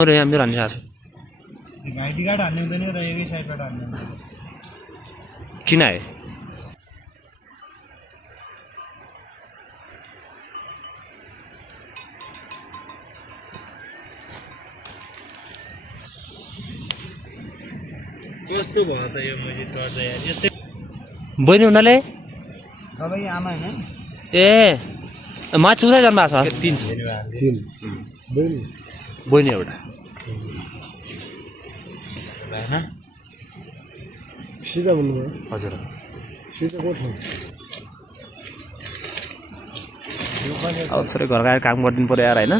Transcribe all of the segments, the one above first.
अरे यहाँ मेरो हान्ने छ आइडी कार्ड हान्ने हुँदैन त एकै साइडबाट हान्ने हुन्छ किन आए कस्तो भयो त यो मैले टर्च यार यस्तै बहिनी उनीहरूले तपाईँ आमा हैन ए माछा उता जानुभएको छ तीन छ बहिनी बहिनी एउटा हैन सिधा भन्नुभयो हजुर सिधा को ठाउँ अब थोरै घर गएर काम गरिदिनु पर्यो यार होइन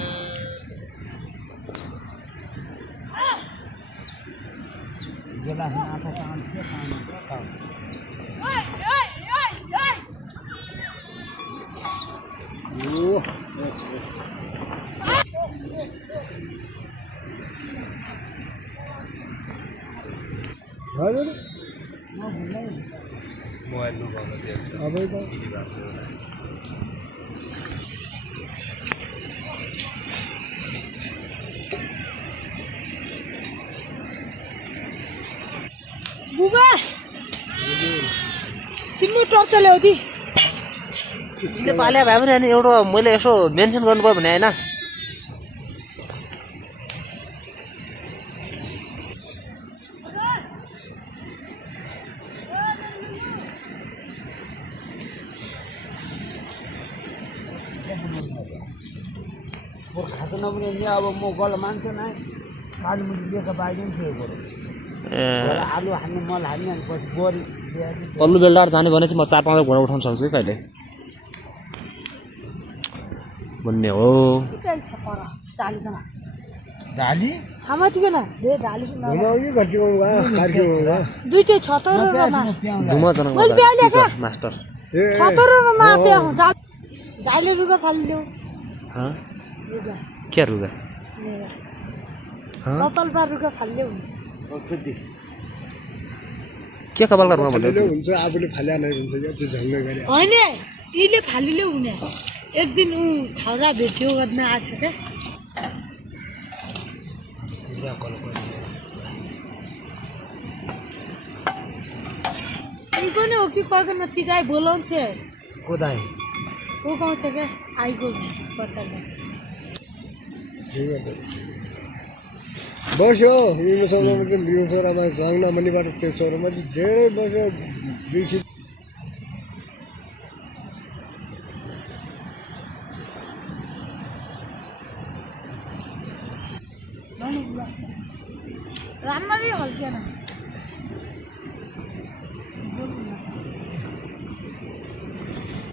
मोबाइल नभएको देख्छ अब त किनि भएको छ बुबा तिम्रो टर्च ल्याऊ दि ले पाले भए पनि अनि एउटा मैले यसो मेन्सन गर्नुपर्यो भने होइन खास नबुझ्ने नि अब म गल मान्छु न आलु मुली लिएको बाइक पनि थियो बरु आलु हान्ने मल हान्ने अनि पछि बोरी पल्लो बेलडार जाने भने चाहिँ म 4-5 घोडा उठाउन सक्छु कि कहिले भन्ने हो पेल छ पर डालीमा डाली हामातिके न दे डाली सुन घुमाउनु गर्छौँगा कार्य दुईटै छ तर धुमा जनक मैले प्याले का मास्टर खतर मा प्या हुन्छ डाली रुगा फाल्यो हाँ क्या रुगा कपाल बार रुगा फाल्यो के कपाल गर्नु भन्दै हुन्छ आफूले फाल्या नै हुन्छ क्या त्यो झङ्गै गरे हैन इले फालिले हुने एक दिन उ छाउरा भेट्यो गर्न आछ के इको ने ओकी कर्क नति गाई बोलाउँछ कोदाई को गाउँछ के आइको पछाडि बस्यो यो समयमा चाहिँ बिउ छोरामा झङ्ग नमनीबाट त्यो छोरामा चाहिँ धेरै बस्यो दुई राम्ररी हल्किएन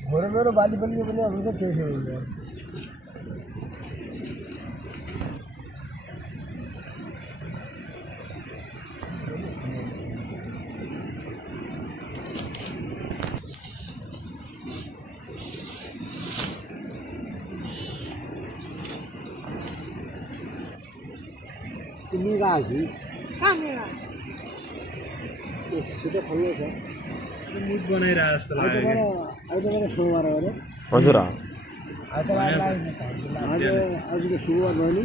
घोडा मेरो बाली पनि हुन्छ त्यो हुन्छ मेरा आगी कामेरा सिधै फल्यो छ मुड बनाइरहेको जस्तो लाग्यो आइतबार सोमबार हो अरे हजुर आजको सोमबार भयो नि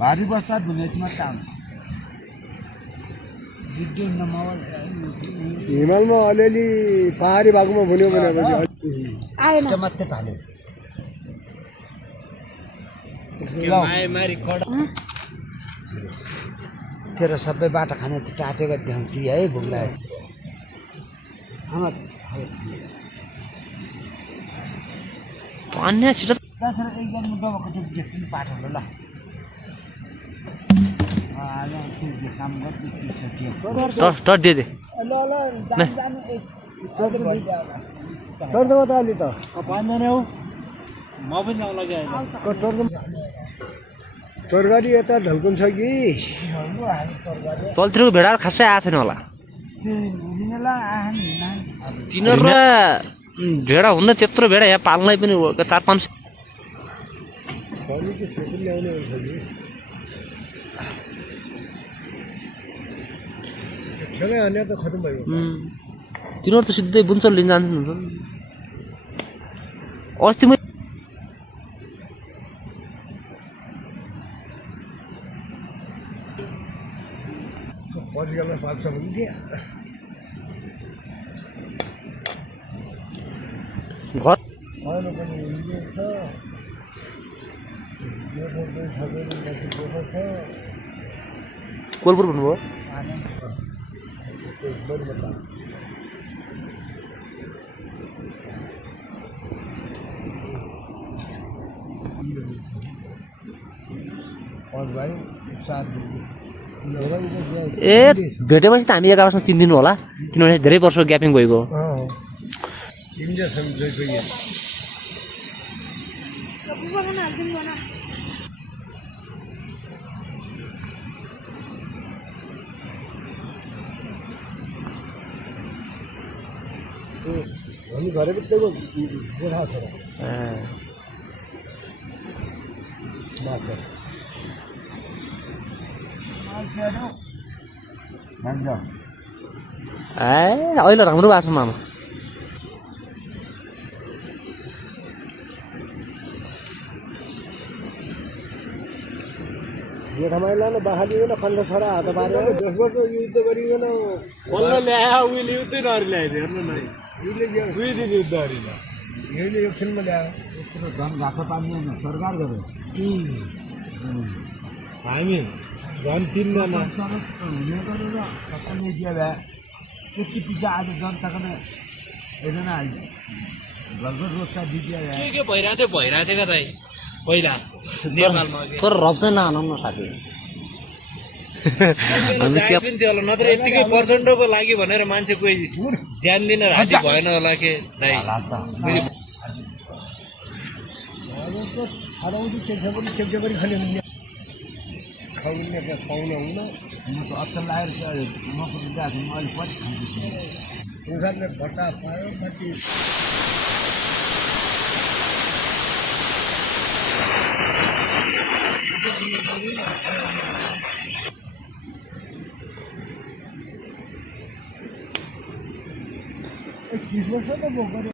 भारी बस्दा धुनेछ मात्रै आउँछ हिमालमा अलिअलि पहाडी भागमा भुल्यो भनेपछि आएन मात्रै फाल्यो तेरो सबै बाटो खाने टाटेको देखाउँछु है भुङ्ला अन्य छिटो पाठ ल काम टट दे दे त अलि त पाँचजना हौ म पनि जाउँ लागि तरकारी यता ढल्कुन छ कि तलतिरको भेडा खासै आएको छैन होला तिनीहरू भेडा हुन्न त्यत्रो भेडा यहाँ पाल्नै पनि 4-5 तिनीहरू त सिधै बुन्चर लिन जान्छन् अस्ति म पछिकालमा पाल्छ भने के घर होइन पनि हिँड्ने छ यो बोर्दै सबै बोर्ड छ कोलपुर भन्नुभयो भाइ सात ए भेटेपछि त हामी 11 वर्षमा चिन्दिनु होला किनभने धेरै वर्ष ग्यापिङ गएको इन्जेक्सन चाहिँ हामी घरै बित्तैको गोठा छ माछा अहिले राम्रो भएको छ मामा जेठामाइलाई बाखालिकन खण्ड छोरा हात पारेर 10 वर्ष युद्ध गरिकन बल्ल ल्यायो उहिले युद्धै नगरी ल्याइदियो हेर्नु न उहिले 2 दिन युद्ध गरिन यहिले एकछिनमा ल्यायो यत्रो धन घाँस पार्दैन सरकार गरे हामी झन् 3 जना हुने गरेर सबै दिया भए त्यति पछि आज जनताको नै हेर्दैन घरको रोजगार दिदिया भए के भइरहेको थियो दाइ पहिला नेपालमा तर रब चाहिँ नआनौँ न साथी पनि थियो होला नत्र यतिकै प्रचण्डको लागि भनेर मान्छे कोही ज्यान दिन राजी भएन होला के दाइ खुवाउने हुन अचल लागेर मको अहिले पछि खान्छु भट्टा पायो माथि किस वर्ष त